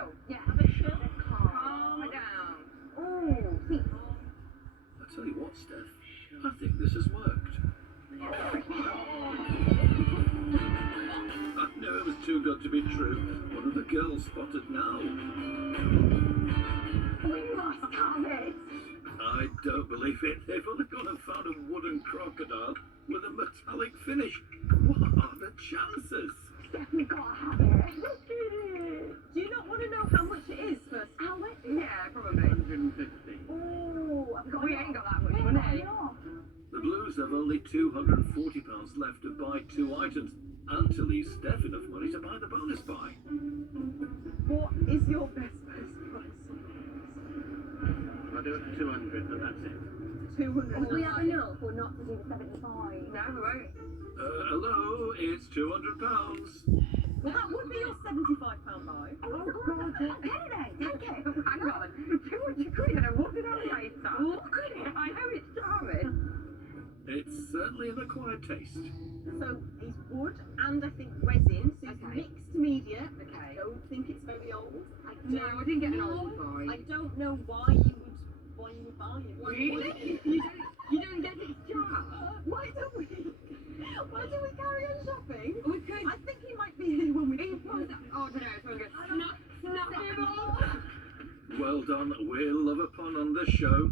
chill. Yeah, have a chill. Calm down. Ooh, see. I tell you what, Steph, I think this has worked. I knew it was too good to be true. One of the girls spotted now. We must have it. I don't believe it. They've only gone and found a wooden crocodile with a metallic finish. What are the chances? Definitely gotta have it. Do you not want to know how much it is first? How much? Yeah, probably. 150. Ooh, I've got We ain't got that much money. The Blues have only £240 left to buy 2 items and to leave Steph enough money to buy the bonus buy. What is your best price? I do it for 200, but that's it. 200. Will we have enough or not to do the 75? No, we won't. Hello, it's £200. Well, that would be your £75 buy. Oh, God. Get it then. Take it. Hang on. 200 quid and a wooden elevator. Look at it. I know it's charming. It's certainly an acquired taste. So it's wood and I think resin, so it's Okay. mixed media. Okay. I don't think it's very old. No, I didn't get an old buy. I don't know why you would buy it. Really? You don't get it charged? Why don't we carry on shopping? We could. I think he might be here when we He was. Oh, I don't know. It's really good. Snap him off. Well done. We'll love a pun on the show.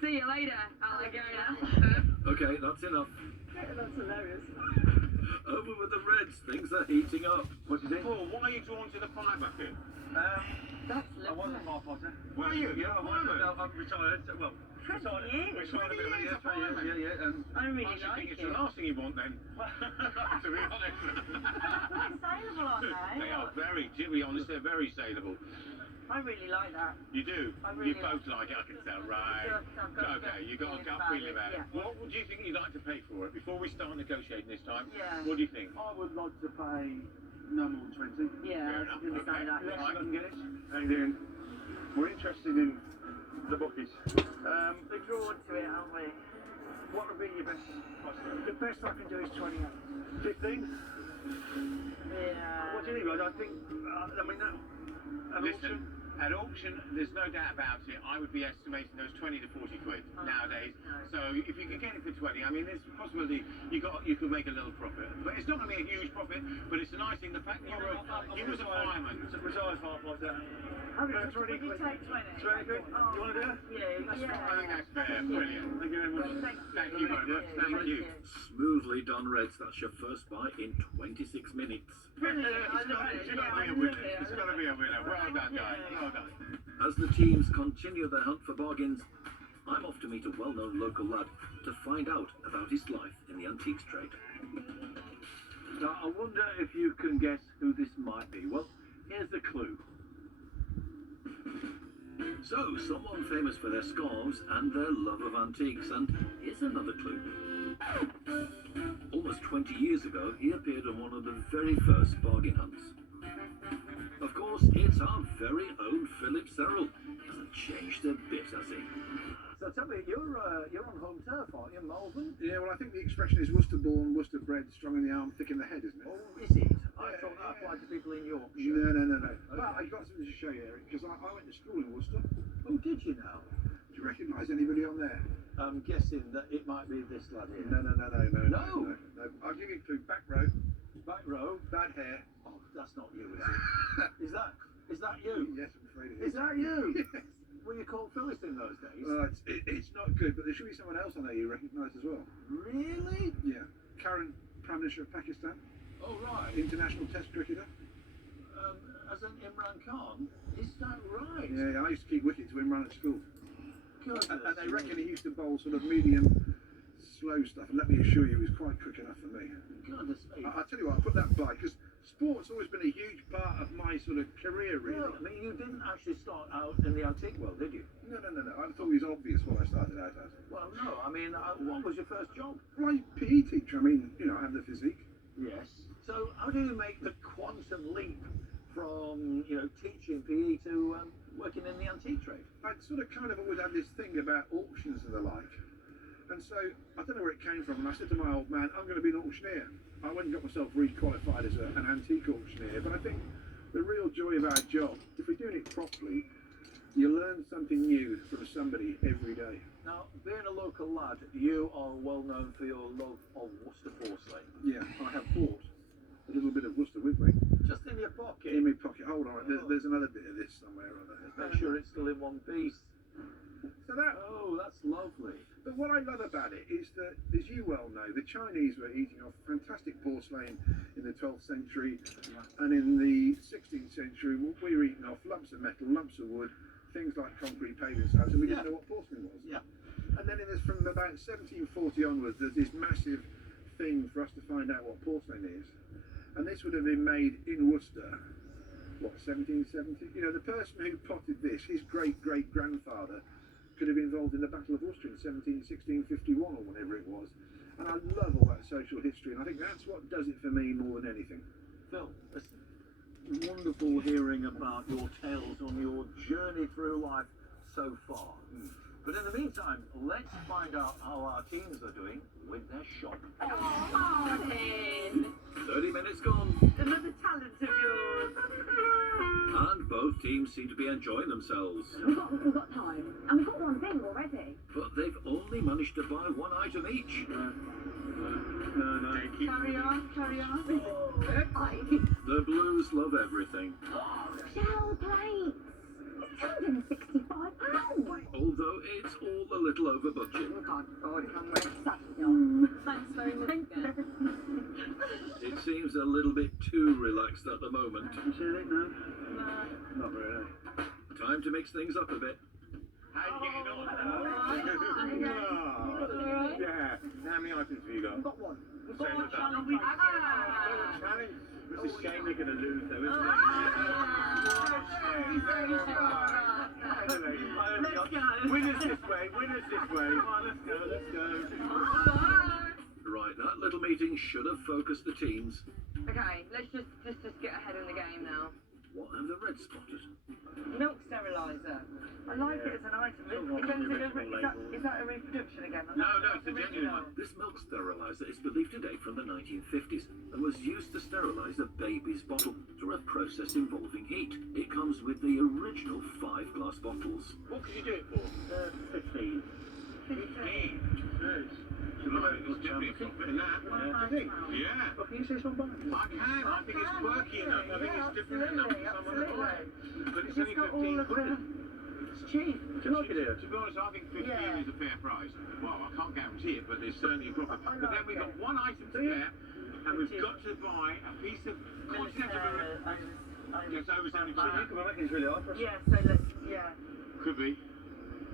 See you later, alligator. Okay, that's enough. That's hilarious. Over with the Reds. Things are heating up. What do you think? Paul, why are you drawn to the fire bucket? That's I was a firefighter. Were you? Yeah, I was. Fireman? No, I'm retired. Well, retired. Retired a bit of it. Yeah, 20 years, yeah. I really I should like think it's it. the last thing you want then. To be honest. Quite saleable, aren't they? They are very, to be honest, they're very saleable. I really like that. You do? I really You both like it, I can tell, right? I've got Okay, you got a gut feeling about it. What would you think you'd like to pay for it? Before we start negotiating this time, Yeah. what do you think? I would like to pay no more than 20. Yeah, Fair I enough, was going to say okay. that. Less Yeah. if I can get it. How you doing? We're interested in the bookies. We're drawn to it, aren't we? What would be your best price? The best I can do is 28. 15? Yeah. What do you think? I think, I mean, that, an Listen, at auction, there's no doubt about it. I would be estimating those 20 to 40 quid nowadays. So if you can get it for 20, I mean, there's a possibility you could make a little profit. But it's not going to be a huge profit. But it's a nice thing. The fact that you was a fireman. retired firefighter. How would 20 you quid. take 20? 20 quid? Oh, You want to do it? Yeah, I think that's fair. Brilliant. Thank you very much. Thank you very much. Thank you. Smoothly done, Reds. That's your first buy in 26 minutes. Brilliant. I It's love got it. to be Yeah, I a love winner. it. It's got to be a winner. Well done, guys. Well done. As the teams continue their hunt for bargains, I'm off to meet a well-known local lad to find out about his life in the antiques trade. Now, I wonder if you can guess who this might be. Well, here's the clue. So, someone famous for their scarves and their love of antiques, and here's another clue. Almost 20 years ago, he appeared on one of the very first bargain hunts. Of course, it's our very own Philip Serrell. He hasn't changed a bit, has he? So tell me, you're on home turf, aren't you, Malvern? Yeah, well, I think the expression is Worcester born, Worcester bred, strong in the arm, thick in the head, isn't it? Oh, is it? I thought that applied to people in Yorkshire. No. But I've got something to show you, Eric, because I went to school in Worcester. Oh, did you now? Do you recognise anybody on there? I'm guessing that it might be this lad here. No. No? I'll give you a clue. Back row, Back row. bad hair. Oh, that's not you, is it? Is that you? Yes, I'm afraid it Is is. that you? Yes. Were you called Phyllis in those days? It's not good, but there should be someone else on there you recognise as well. Really? Yeah. Current Prime Minister of Pakistan, Oh, right. international test cricketer. As an Imran Khan? Is that right? Yeah, I used to keep wickets when Imran at school. Goodness And they reckon me. he used to bowl sort of medium, slow stuff, and let me assure you, he was quite quick enough for me. Goodness me. I'll tell you what, I'll put that by, because sport's always been a huge part of my sort of career, really. Well, I mean, you didn't actually start out in the antique world, did you? No. I thought it was obvious what I started out as. Well, no. I mean, what was your first job? Well, I'm a PE teacher. I mean, I have the physique. Yes. So, how do you make the quantum leap from, teaching PE to working in the antique trade? I'd sort of kind of always had this thing about auctions and the like. And so, I don't know where it came from, and I said to my old man, I'm going to be an auctioneer. I went and got myself re-qualified as an antique auctioneer, but I think the real joy of our job, if if we're doing it properly, you learn something new from somebody every day. Now, being a local lad, you are well known for your love of Worcester porcelain. Yeah, I have bought a little bit of Worcester with me. Just in your pocket. In my pocket. Hold on, there's another bit of this somewhere or other. Make sure it's still in one piece. So that. Oh, that's lovely. But what I love about it is that, as you well know, the Chinese were eating off fantastic porcelain in the 12th century, and in the 16th century, we were eating off lumps of metal, lumps of wood, things like concrete paving slabs, and we didn't know what porcelain was. Yeah. And then from about 1740 onwards, there's this massive thing for us to find out what porcelain is. And this would have been made in Worcester, what, 1770? You know, the person who potted this, his great-great-grandfather, could have been involved in the Battle of Worcester in 1651 or whatever it was. And I love all that social history, and I think that's what does it for me more than anything. Phil, listen. Wonderful hearing about your tales on your journey through life so far. But in the meantime, let's find out how our teams are doing with their shop. Oh, Martin! 30 minutes gone, Another talent of yours. and both teams seem to be enjoying themselves. We've got time. And we've got one thing already. But they've only managed to buy one item each. No. Carry on, carry on. The Blues love everything, Shell plates. It's £265. although it's all a little over budget. We can't afford it, can we? Thanks very much. It seems a little bit too relaxed at the moment. Not really. Time to mix things up a bit. How you getting on? Yeah. How many items have you got? We've got one. Same as that. Challenge. It's a shame they're going to lose, though, isn't it? Let's go. Winners this way, winners this way. Come on, let's go. Right, that little meeting should have focused the teams. Okay, let's just get ahead in the game now. What have the Reds spotted? Milk sterilizer. I like it as an item. Is that a reproduction again? No, it's a genuine one. This milk sterilizer is believed to date from the 1950s and was used to sterilize a baby's bottle through a process involving heat. It comes with the original 5 glass bottles. What could you do it for? 15. 15? It's definitely a profit in that. Do you think? Yeah. Well, can you say something? I can. I think it's quirky enough. I think it's different enough for someone to buy. But it's only 15 quid. It's cheap. Do you like it here? To be honest, I think 15 is a fair price. Well, I can't guarantee it, but it's certainly a profit. But then we've got one item to get, and we've got to buy a piece of continental just over 75. I reckon it's really hard for us. Yeah, so let's, Could be.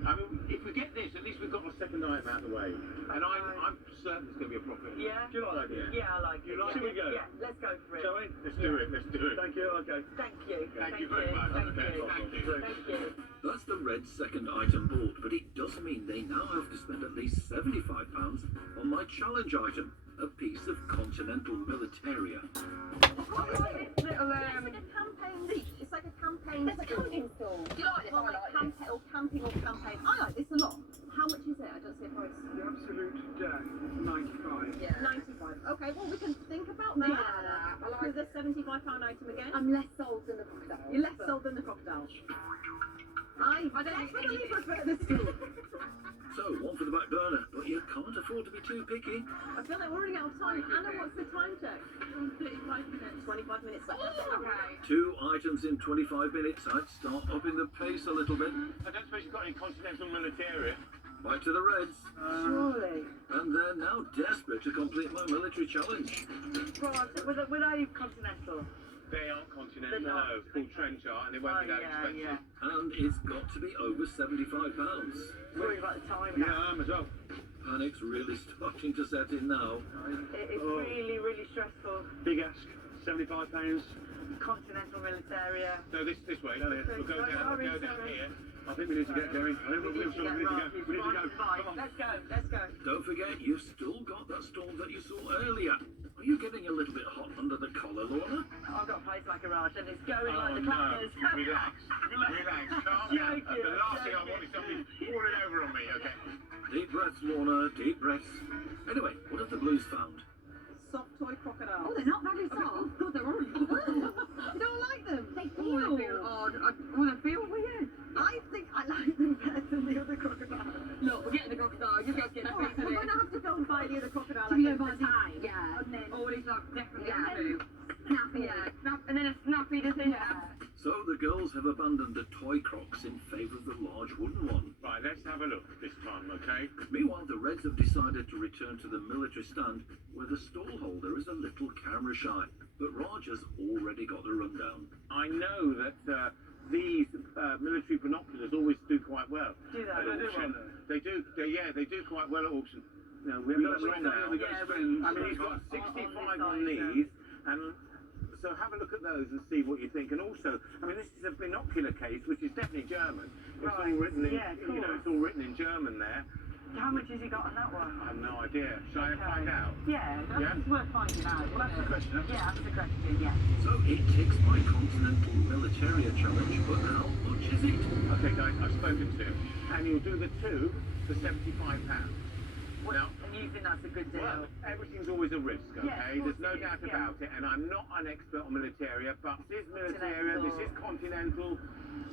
I mean, if we get this, at least we've got a second item out of the way. And I'm certain it's going to be a profit. Yeah. Do you like that idea? Yeah, I like it. You like it? Shall we go? Yeah, let's go for it. Shall we? Let's do it. Thank you, okay. Thank you. Thank you very much. Thank Okay, you. thank you. Thank you. That's the Reds' second item bought, but it does mean they now have to spend at least £75 on my challenge item, a piece of continental militaria. I like this little, It's like a campaign. It's a camping stall. Do you like this? Well, like campaign or camping or campaign. I like this a lot. How much is it? I don't see a price. The absolute death, 95. Yeah. 95. Okay, well we can think about that. I like Because a £75 item again. I'm less sold than the crocodile. You're less sold than the crocodile. I don't think definitely prefer the stool. So, one for the back burner, but you can't afford to be too picky. I feel like we're running out of time. Anna, what's the time check? 35 minutes. 25 minutes left. Okay. 2 items in 25 minutes. I'd start upping the pace a little bit. I don't suppose you've got any continental militaria? Back to the Reds. Surely. And they're now desperate to complete my military challenge. Right, were they continental? They aren't continental, They're not. no. Full trench art, and they won't be that expensive. And it's got to be over £75. Worried about the time Yeah, now. I am as well. Panic's really starting to set in now. It's really, really stressful. Big ask, £75. Continental militaria. No, this way. We'll go down here. I think we need to get going. I think we need to go. We need to go. Come on. Let's go. Don't forget, you've still got that storm that you saw earlier. Are you getting a little bit hot under the collar, Lorna? I've got a place like a garage and it's going Oh, like the no. clappers. Relax. Calm down. Joking, The last thing I joking. want is somebody falling over on me, okay? Deep breaths, Lorna, deep breaths. Anyway, what have the Blues found? Soft toy crocodile. Oh, they're not very soft. God, they're horrible. You don't like them? They Oh, feel. hard. girls have abandoned the toy crocs in favour of the large wooden one. Right, let's have a look this time, okay? Meanwhile, the Reds have decided to return to the military stand where the stall holder is a little camera shy. But Raj has already got the rundown. I know that these military binoculars always do quite well. Do they? At They do auction. well, They do, they do quite well at auction. No, we haven't got We've long got now. to spend. I mean, he's got 65 on these, and so have a look at those and see what you think. And also, I mean, this is a binocular case, which is definitely German. It's all written in, you know, it's all written in German there. How much has he got on that one? I have no idea. Shall I find out? Yeah, that's worth finding out. Well, that's the question. Yeah, that's the question, yeah. So it takes my continental militaria challenge, but how much is it? Okay, guys, I've spoken to him, and you'll do the two for £75. Now, And you think that's a good deal? well, everything's always a risk, okay? Yeah, of course There's no it is, doubt yeah. about it, and I'm not an expert on militaria, but this is militaria, this is continental,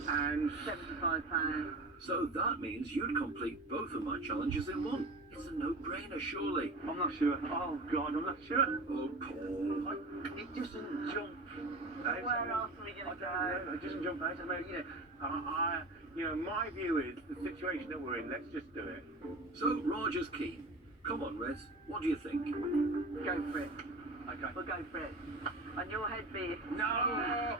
and £75. So that means you'd complete both of my challenges in one. It's a no-brainer, surely. I'm not sure. Oh, God, I'm not sure. Oh, Paul. It doesn't jump out. Where else are we going to go? It doesn't jump out. I mean, you know, my view is the situation that we're in, let's just do it. So Roger's keen. Come on, Reds. What do you think? Go for it. okay. We'll go for it. On your head, be. No!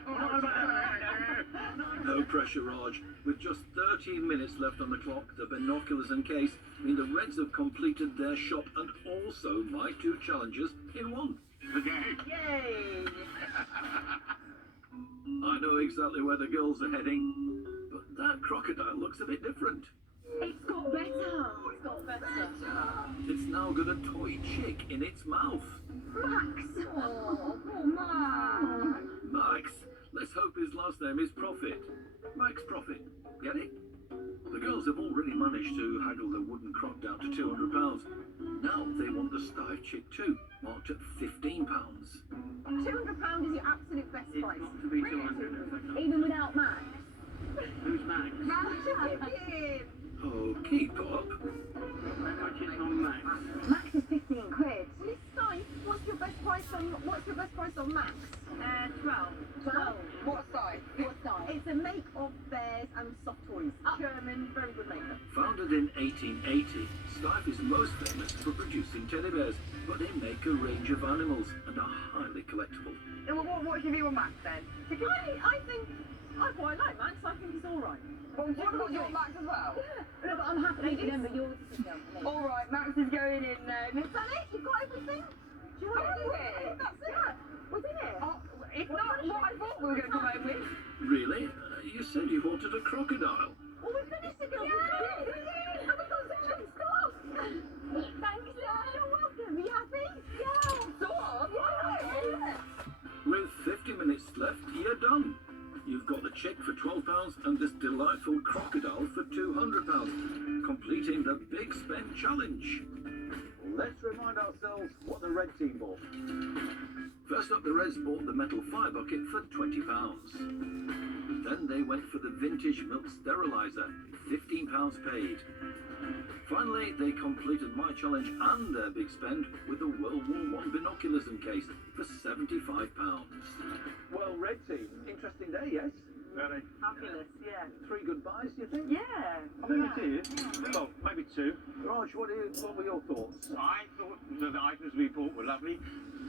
No pressure, Raj. With just 13 minutes left on the clock, the binoculars and case mean the Reds have completed their shop and also my two challenges in one. Okay. Yay! I know exactly where the girls are heading, but that crocodile looks a bit different. It's got better. It's got better. It's now got a toy chick in its mouth. Max. Oh, poor Max. Max. Let's hope his last name is Profit. Max Profit. Get it? The girls have already managed to haggle the wooden croc down to £200. Now they want the stiff chick too, marked at £15. £200 is your absolute best price. To be 200. Even without Max. Who's Max? Oh, keep up. How much is on Max? Max is 15 quid. This time, what's your best price on Max? 12. 12. What size? What size? It's a make of bears and soft toys. German, very good maker. Founded in 1880, Stife is most famous for producing teddy bears, but they make a range of animals and are highly collectible. What's your view on Max then? I think I quite like Max. I think he's all right. Well, what about your Max as well? No, but I'm happy to remember yours to jump. All right, Max is going in then. Is that it? You've got everything? Do you want Oh, to do is it? it? That's it. What's in it? Oh, it's not what I thought we were going to come home with. Really? You said you wanted a crocodile. Oh, we finished the girl. Yay! And we got some chicken stuff. Thanks, Dad. You're welcome. Are you happy? Yeah. Sort of. Yeah. With 50 minutes left, you're done. You've got the chick for £12 and this delightful crocodile for £200, completing the Big Spend Challenge. Let's remind ourselves what the red team bought. First up, the Reds bought the metal fire bucket for £20. Then they went for the vintage milk steriliser, £15 paid. Finally, they completed my challenge and their big spend with the World War I binoculars and case for £75. Well, red team, interesting day, yes? Very. Fabulous, yeah. 3 good buys, do you think? Yeah. I think it is. Well, maybe two. Raj, what were your thoughts? I thought the items we bought were lovely.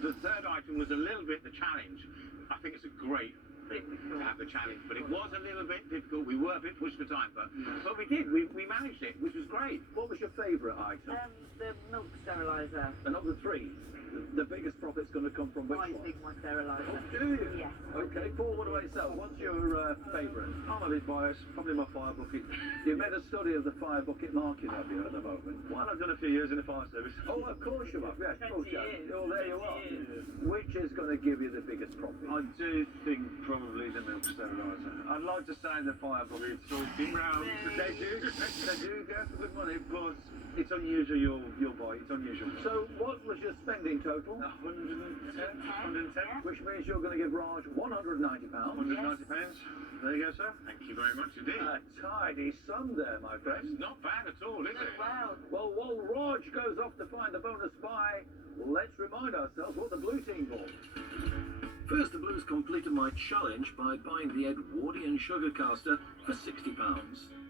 The third item was a little bit the challenge. I think it's a great thing to have the challenge, but it was a little bit difficult. We were a bit pushed for time, but we did. We managed it, which was great. What was your favourite item? The milk steriliser. And of the 3, the biggest profit's going to come from which Mine's one? big, my steriliser. Do you? Yes. Okay, Paul, what about yourself? What's your favourite? I'm a bit biased, probably my fire bucket. You've made a study of the fire bucket market, have you, at the moment? Well, I've done a few years in the fire service. Oh, of course you have, yes, of course you have. 20 years. Oh, there you are. 20 years. Which is going to give you the biggest profit? I do think probably the milk steriliser. I'd like to say the fire bucket, it's all been round. They do go for good money, but it's unusual you'll buy. It's unusual. So, what was your spending total? 110. Which means you're going to give Raj £190. £190. There you go, sir. Thank you very much indeed. A tidy sum there, my friend. It's not bad at all, is it? Wow. Well, while Raj goes off to find the bonus buy, let's remind ourselves what the blue team bought. First, the Blues completed my challenge by buying the Edwardian sugar caster for £60.